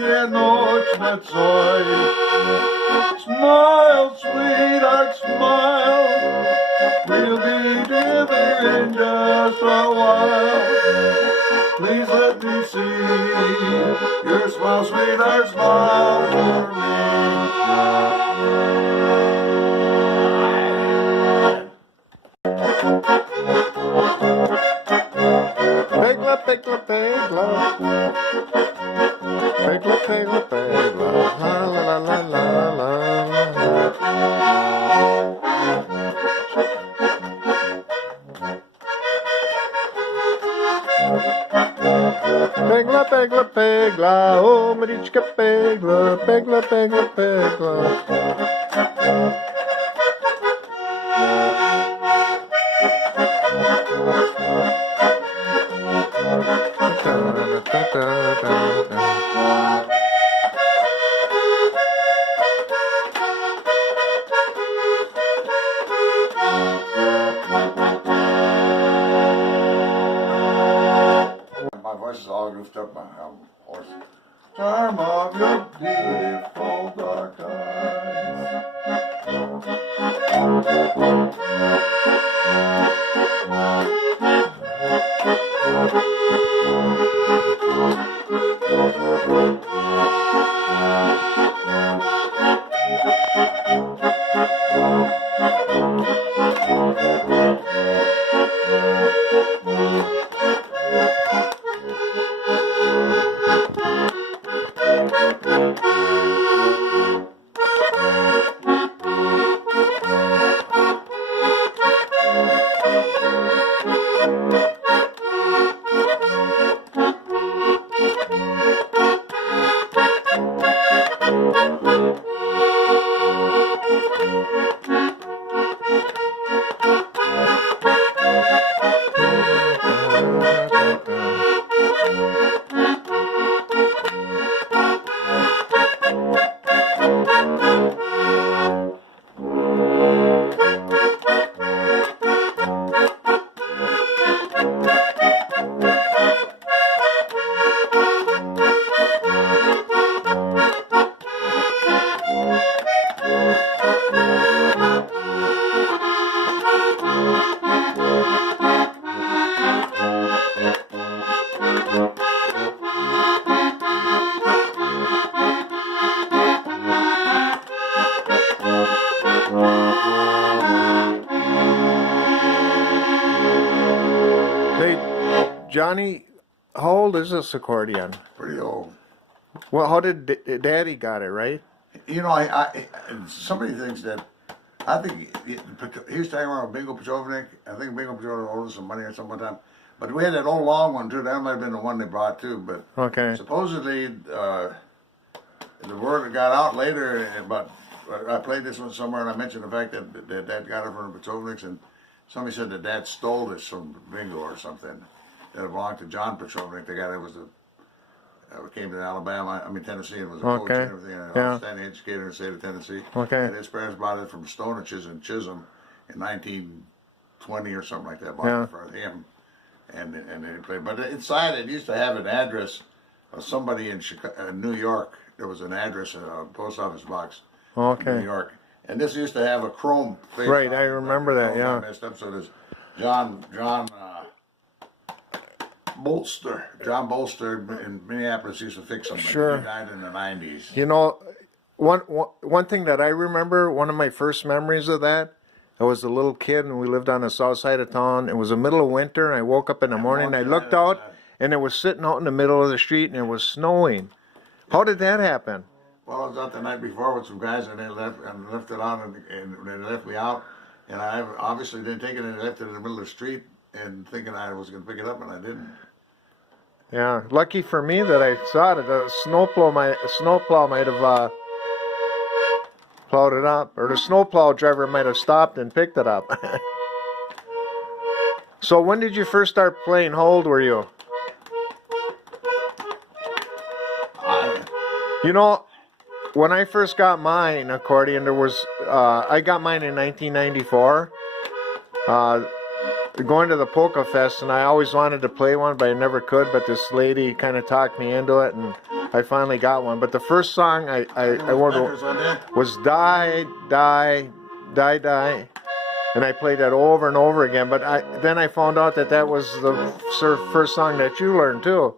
je noć na coj. Smile, sweetheart, smile. We'll be together in just a while. Please let me see your smile, sweetheart, smile for Pegla, pegla, pegla. Pegla, pegla, pegla. La la la la la Pegla, pegla, pegla, oh Marička pegla, pegla, pegla, pegla. my voice is all goofed up. My voice. Charm of your beautiful dark eyes. Hey, Johnny, how old is this accordion? Pretty old. Well, how did Daddy got it, right? You know, I somebody thinks that. I think he was talking about Bingo Petrovnik. I think Bingo Petrovnik owed us some money or something time. But we had that old long one too. That might have been the one they brought too. But Okay. supposedly the word got out later. But I played this one somewhere, and I mentioned the fact that Dad got it from the Petrovniks, and somebody said that Dad stole this from Bingo or something. That it belonged to John Petrovnik. The guy that was came to Tennessee, and was a coach Okay. and everything, and an Yeah. outstanding educator in the state of Tennessee. Okay. And his parents bought it from Stoneages in Chisholm in 1920 or something like that. Bought Yeah. it for him, and then he played. But inside it used to have an address of somebody in New York. There was an address in a post office box in New Okay. York, and this used to have a chrome face. Right, on I it, remember but that, it yeah. got messed up. So there's John Bolster in Minneapolis used to fix them. Sure. He died in the 90s. You know, one thing that I remember, one of my first memories of that, I was a little kid and we lived on the south side of town. It was the middle of winter and I woke up in the morning, I looked out and it was sitting out in the middle of the street and it was snowing. How did that happen? Well, I was out the night before with some guys and they left it on and they left me out. And I obviously didn't take it and left it in the middle of the street and thinking I was going to pick it up and I didn't. Yeah, lucky for me that I saw it. A snowplow might have plowed it up, or the snowplow driver might have stopped and picked it up. So when did you first start playing? How old were you? You know, when I first got mine accordion, there was I got mine in 1994. going to the Polka Fest, and I always wanted to play one, but I never could. But this lady kind of talked me into it, and I finally got one. But the first song I Records wanted on there? was Die, Die, Die, Die. And I played that over and over again. But then I found out that was the first song that you learned too.